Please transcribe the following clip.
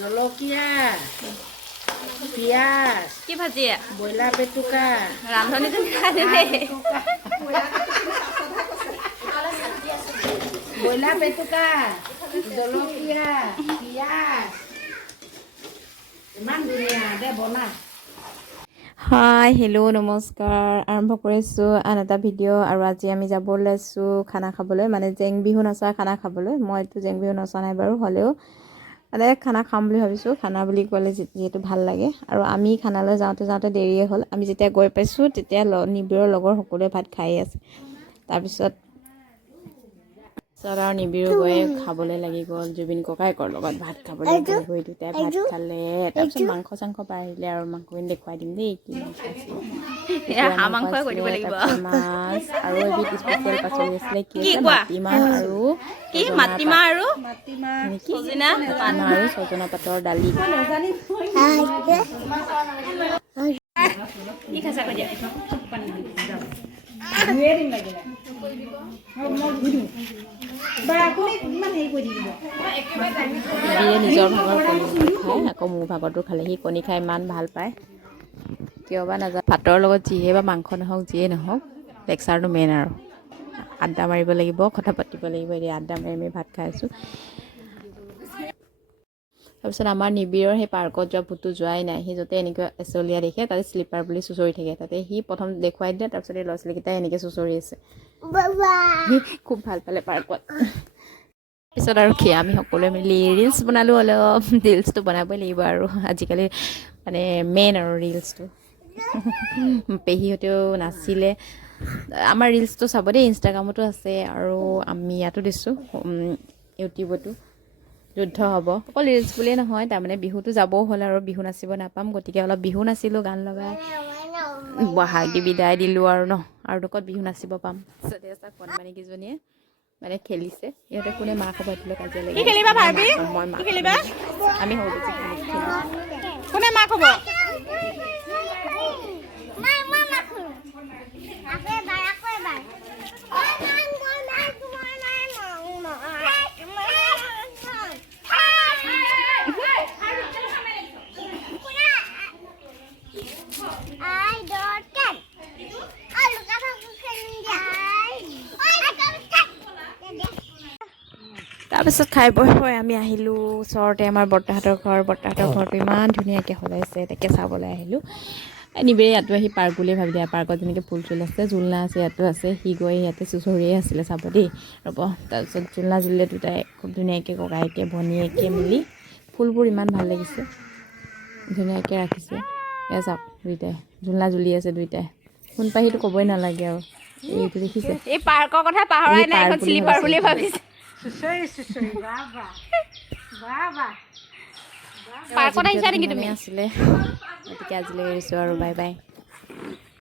জলকীয়া পিঁয়াজ কি ভাজি ব্ৰইলাৰ পেটুকা ৰান্ধনীজনী ব্ৰইলাৰ পেটুকা জলকীয়া পিঁয়াজ ইমান ধুনীয়া দে বনা। হাই হেল্ল' নমস্কাৰ, আৰম্ভ কৰিছোঁ আন এটা ভিডিঅ'। আৰু আজি আমি যাব ওলাইছোঁ খানা খাবলৈ, মানে জেং বিহু নচা খানা খাবলৈ। মইতো জেং বিহু নচা নাই বাৰু, হ'লেও মানে খানা খাম বুলি ভাবিছোঁ। খানা বুলি ক'লে যিহেতু ভাল লাগে। আৰু আমি খানালৈ যাওঁতে যাওঁতে দেৰিয়ে হ'ল। আমি যেতিয়া গৈ পাইছোঁ তেতিয়া নিবিড়ৰ লগৰ সকলোৱে ভাত খাই আছে। তাৰপিছত আৰু নিবিড়ো গৈ খাবলৈ লাগি গ'ল জুবিন ককায়েকৰ লগত ভাত খাবলৈ গৈ দুটাই ভাত খালে। তাৰপিছত মাংস চাংস পাৰিলে আৰু মাংসখিনি দেখুৱাই দিম দেই কি মাংস আছিলে। কুকুৰা মাংস আছিলে, তাৰপিছত মাছ আৰু এবিধ স্পেচিয়েল পাচলি আছিলে, কি আছিলে মাটিমাহ আৰু ছজনা পাতৰ দালি। নিজৰ ভাগৰ কণীটো খাই আকৌ মোৰ ভাগৰটো খালে। সি কণী খাই ইমান ভাল পায় কিয় বা নাজানো। ভাতৰ লগত যিয়ে বা মাংস নহওক যিয়ে নহওক লেকচাৰটো মেইন আৰু আড্ডা মাৰিব লাগিব, কথা পাতিব লাগিব। এতিয়া আড্ডা মাৰি আমি ভাত খাই আছোঁ। তাৰপিছত আমাৰ নিবিড়ৰ সেই পাৰ্কত যোৱা ভূতটো যোৱাই নাই। সি য'তে এনেকৈ এচলীয়া দেখে তাতে শ্লিপাৰ বুলি চুঁচৰি থাকে। তাতে সি প্ৰথম দেখুৱাই দিলে, তাৰপিছত এই ল'ৰা ছোৱালীকেইটাই এনেকৈ চুঁচৰি আছে। সি খুব ভাল পালে পাৰ্কত। তাৰপিছত আৰু আমি সকলোৱে মিলি ৰিলচ বনালোঁ। অলপ ৰিলচটো বনাবই লাগিব আৰু আজিকালি মানে মেইন আৰু ৰিলচটো। পেহীহঁতেও নাছিলে। আমাৰ ৰিলচটো চাব দেই, ইনষ্টাগ্ৰামতো আছে আৰু আমি ইয়াতো দিছোঁ, ইউটিউবতো। যুদ্ধ হ'ব অকল ৰিলচ বুলিয়ে নহয়, তাৰমানে বিহুটো যাবও হ'ল আৰু বিহু নাচিব নাপাম। গতিকে অলপ বিহু নাচিলোঁ, গান লগাই বহাগী বিদায় দিলোঁ আৰু ন। আৰু ক'ত বিহু নাচিব পাম। কণমানিকেইজনীয়ে মানে খেলিছে। ইহঁতে কোনে মাক হ'ব দিলে কাজিয়া লাগি আছে। আমি সৰু কোনে মাক হ'ব? তাৰপিছত খাই বৈ আমি আহিলোঁ ওচৰতে আমাৰ বৰ্তাহঁতৰ ঘৰ। বৰ্তাহঁতৰ ঘৰটো ইমান ধুনীয়াকৈ সজাইছে, তাকে চাবলৈ আহিলোঁ। নিবিড়ে ইয়াতো আহি পাৰ্ক বুলিয়ে ভাবি দিয়ে। পাৰ্কত যেনেকৈ ফুল চুল আছে, জোলনা আছে, ইয়াতো আছে। সি গৈ ইয়াতে চুঁচৰিয়ে আছিলে, চাব দেই ৰ'ব। তাৰপিছত জোলনা জুলিলে দুটাই খুব ধুনীয়াকৈ ককায়েকে ভনীয়েকে মিলি ফুলবোৰ ইমান ভাল লাগিছে, ধুনীয়াকৈ ৰাখিছে। এয়া চাওক দুইটাই জোলনা জুলি আছে দুইটাই। সোণপাহিটো ক'বই নালাগে আৰু এইটো দেখিছে। এই পাৰ্কৰ কথা পাহৰাই নাই, এখন শ্লিপাৰ বুলি ভাবিছে। পাৰ্কত আহিছা নেকি তুমি? আছিলে গতিকে আজিলৈ এৰিছোঁ আৰু বাই বাই।